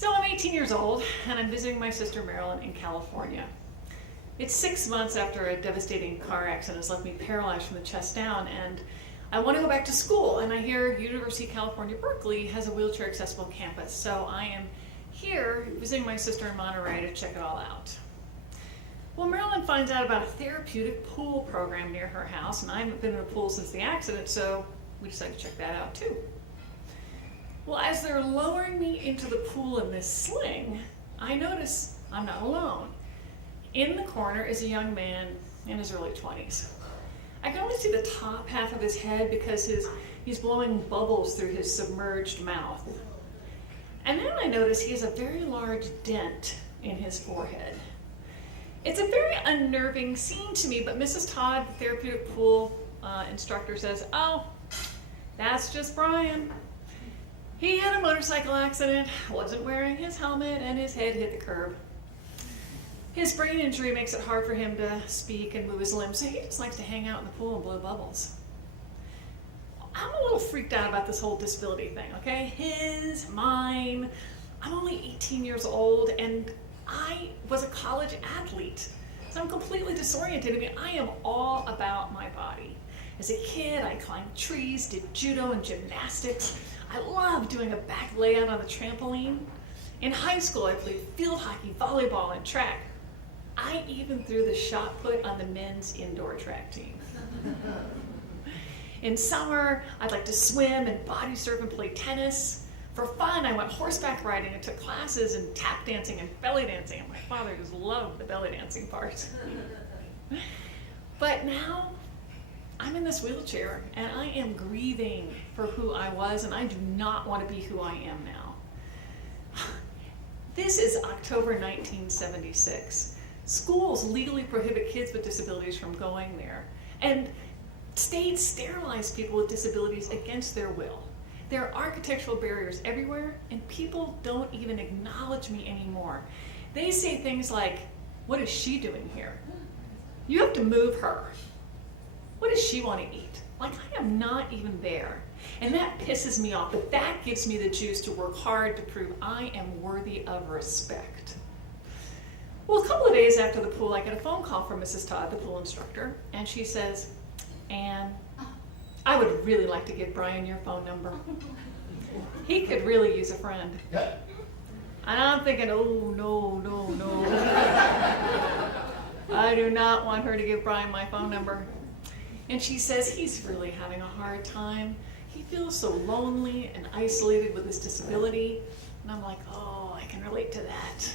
So I'm 18 years old, and I'm visiting my sister Marilyn in California. It's 6 months after a devastating car accident has left me paralyzed from the chest down, and I want to go back to school, and I hear University of California, Berkeley has a wheelchair accessible campus, so I am here visiting my sister in Monterey to check it all out. Well, Marilyn finds out about a therapeutic pool program near her house, and I haven't been in a pool since the accident, so we decided to check that out too. Well, as they're lowering me into the pool in this sling, I notice I'm not alone. In the corner is a young man in his early 20s. I can only see the top half of his head because he's blowing bubbles through his submerged mouth. And then I notice he has a very large dent in his forehead. It's a very unnerving scene to me, but Mrs. Todd, the therapeutic pool instructor, says, "Oh, that's just Brian. He had a motorcycle accident, wasn't wearing his helmet, and his head hit the curb. His brain injury makes it hard for him to speak and move his limbs, so he just likes to hang out in the pool and blow bubbles." I'm a little freaked out about this whole disability thing, okay? His, mine. I'm only 18 years old, and I was a college athlete, so I'm completely disoriented. I mean, I am all about my body. As a kid, I climbed trees, did judo and gymnastics. I loved doing a back layout on the trampoline. In high school, I played field hockey, volleyball, and track. I even threw the shot put on the men's indoor track team. In summer, I'd like to swim and body surf and play tennis. For fun, I went horseback riding and took classes in tap dancing and belly dancing. And my father just loved the belly dancing part. But now, I'm in this wheelchair, and I am grieving for who I was, and I do not want to be who I am now. This is October 1976. Schools legally prohibit kids with disabilities from going there, and states sterilize people with disabilities against their will. There are architectural barriers everywhere, and people don't even acknowledge me anymore. They say things like, "What is she doing here? You have to move her. What does she want to eat?" Like, I am not even there. And that pisses me off, but that gives me the juice to work hard to prove I am worthy of respect. Well, a couple of days after the pool, I get a phone call from Mrs. Todd, the pool instructor, and she says, "Anne, I would really like to give Brian your phone number. He could really use a friend." And I'm thinking, oh, no. I do not want her to give Brian my phone number. And she says he's really having a hard time. He feels so lonely and isolated with his disability. And I'm like, oh, I can relate to that.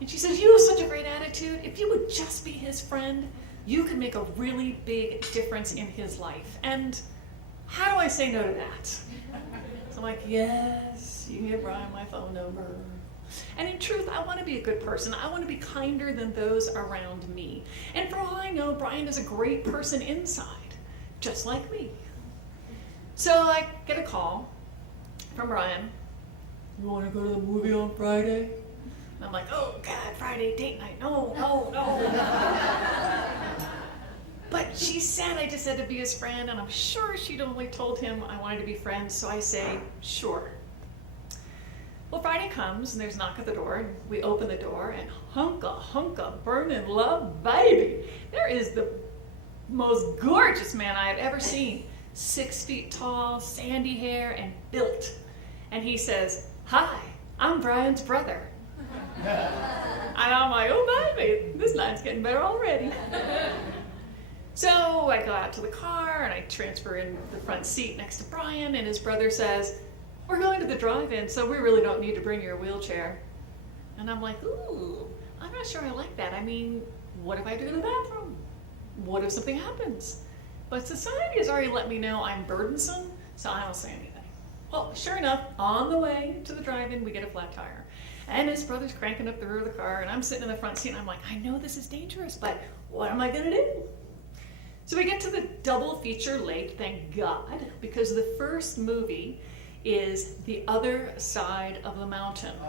And she says, "You have such a great attitude. If you would just be his friend, you could make a really big difference in his life. And how do I say no to that?" So I'm like, yes, you can give Brian my phone number. And in truth, I want to be a good person. I want to be kinder than those around me. And for all I know, Brian is a great person inside, just like me. So I get a call from Brian. "You want to go to the movie on Friday?" And I'm like, oh God, Friday date night, no. But she said I just had to be his friend, and I'm sure she'd only told him I wanted to be friends, so I say, sure. Well, Friday comes, and there's a knock at the door, and we open the door, and hunka, burning love, baby. There is the most gorgeous man I have ever seen. 6 feet tall, sandy hair, and built. And he says, "Hi, I'm Brian's brother." And I'm like, oh baby, this night's getting better already. So I go out to the car, and I transfer in the front seat next to Brian, and his brother says, "We're going to the drive-in, so we really don't need to bring your wheelchair." And I'm like, ooh, I'm not sure I like that. I mean, what if I do the bathroom? What if something happens? But society has already let me know I'm burdensome, so I don't say anything. Well, sure enough, on the way to the drive-in, we get a flat tire. And his brother's cranking up the rear of the car, and I'm sitting in the front seat, and I'm like, I know this is dangerous, but what am I gonna do? So we get to the double feature late, thank God, because the first movie is The Other Side of the Mountain.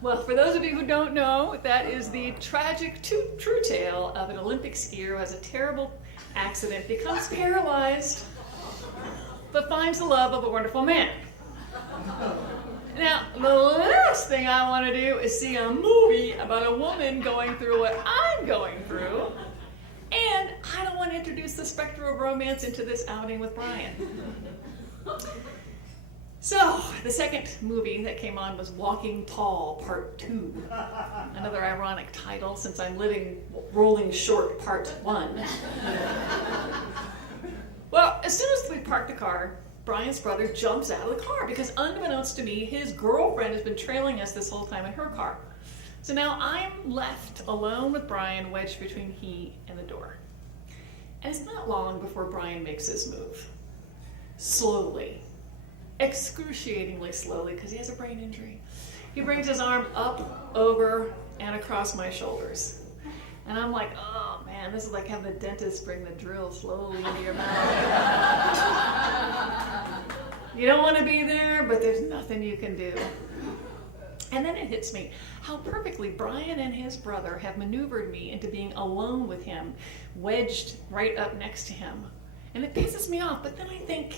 Well, for those of you who don't know, that is the tragic true tale of an Olympic skier who has a terrible accident, becomes paralyzed, but finds the love of a wonderful man. Now, the last thing I want to do is see a movie about a woman going through what I'm going through. And I don't want to introduce the specter of romance into this outing with Brian. So, the second movie that came on was Walking Tall, Part 2. Another ironic title since I'm rolling short Part 1. Well, as soon as we park the car, Brian's brother jumps out of the car because unbeknownst to me, his girlfriend has been trailing us this whole time in her car. So now I'm left alone with Brian, wedged between he and the door. And it's not long before Brian makes his move. Slowly. Excruciatingly slowly, because he has a brain injury. He brings his arm up, over, and across my shoulders. And I'm like, oh man, this is like having the dentist bring the drill slowly into your mouth. You don't want to be there, but there's nothing you can do. And then it hits me how perfectly Brian and his brother have maneuvered me into being alone with him, wedged right up next to him. And it pisses me off, but then I think,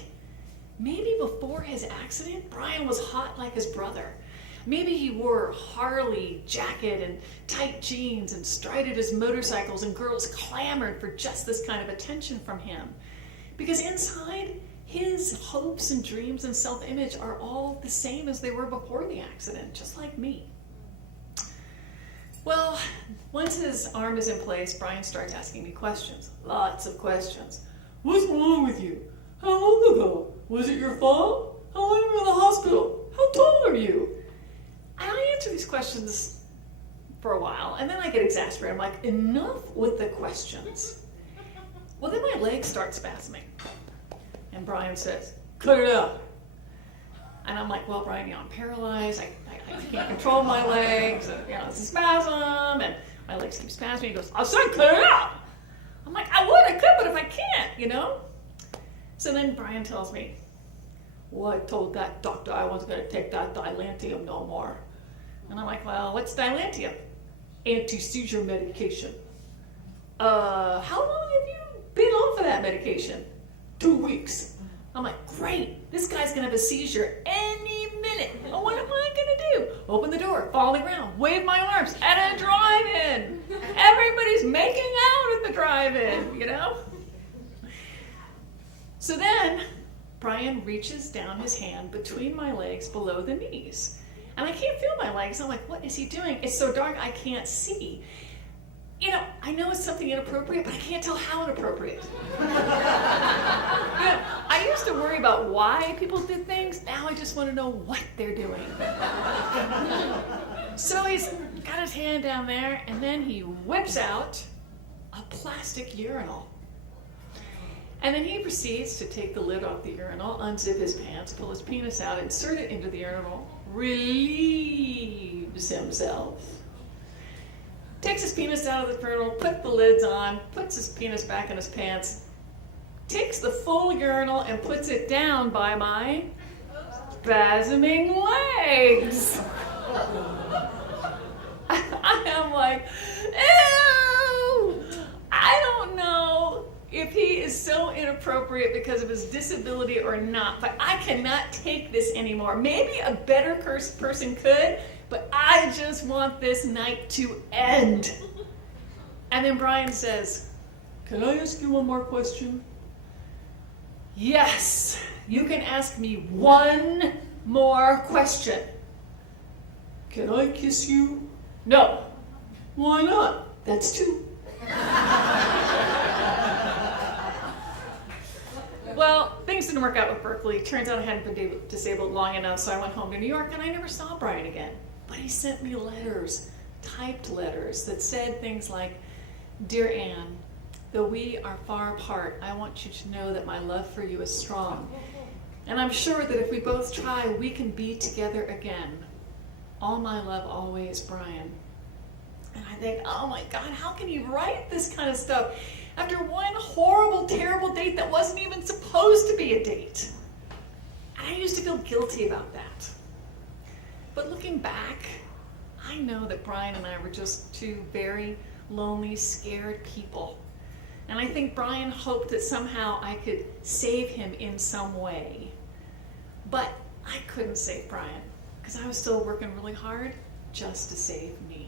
maybe before his accident, Brian was hot like his brother. Maybe he wore a Harley jacket and tight jeans and strided his motorcycles, and girls clamored for just this kind of attention from him. Because inside, his hopes and dreams and self-image are all the same as they were before the accident, just like me. Well, once his arm is in place, Brian starts asking me questions. Lots of questions. What's wrong with you? How long ago? Was it your fault? How long were you in the hospital? How tall are you? And I answer these questions for a while, and then I get exasperated. I'm like, enough with the questions. Well, then my legs start spasming. And Brian says, cut it out. And I'm like, well, Brian, I'm paralyzed. I can't control my legs. And, it's a spasm, and my legs keep spasming. He goes, I said cut it out. I'm like, I could, but if I can't, So then Brian tells me, well, I told that doctor I wasn't going to take that Dilantium no more. And I'm like, well, what's Dilantium? Anti-seizure medication. How long have you been on for that medication? 2 weeks. I'm like, great, this guy's going to have a seizure any minute. Well, what am I going to do? Open the door, fall on the ground, wave my arms at a drive-in. Everybody's making out at the drive-in, So then, Brian reaches down his hand between my legs below the knees. And I can't feel my legs. I'm like, what is he doing? It's so dark I can't see. I know it's something inappropriate, but I can't tell how inappropriate. I used to worry about why people did things. Now I just want to know what they're doing. So he's got his hand down there, and then he whips out a plastic urinal. And then he proceeds to take the lid off the urinal, unzip his pants, pull his penis out, insert it into the urinal, relieves himself. Takes his penis out of the urinal, puts the lids on, puts his penis back in his pants, takes the full urinal and puts it down by my spasming legs. I am like, ew! I don't know if he is so inappropriate because of his disability or not, but I cannot take this anymore. Maybe a better person could, but I just want this night to end. And then Brian says, can I ask you one more question? Yes, you can ask me one more question. Can I kiss you? No. Why not? That's two. Well, things didn't work out with Berkeley. Turns out I hadn't been disabled long enough, so I went home to New York and I never saw Brian again. But he sent me letters, typed letters, that said things like, Dear Anne, though we are far apart, I want you to know that my love for you is strong. And I'm sure that if we both try, we can be together again. All my love always, Brian. And I think, oh my God, how can he write this kind of stuff after one horrible, terrible date that wasn't even supposed to be a date? And I used to feel guilty about that. But looking back, I know that Brian and I were just two very lonely, scared people. And I think Brian hoped that somehow I could save him in some way. But I couldn't save Brian. because I was still working really hard just to save me.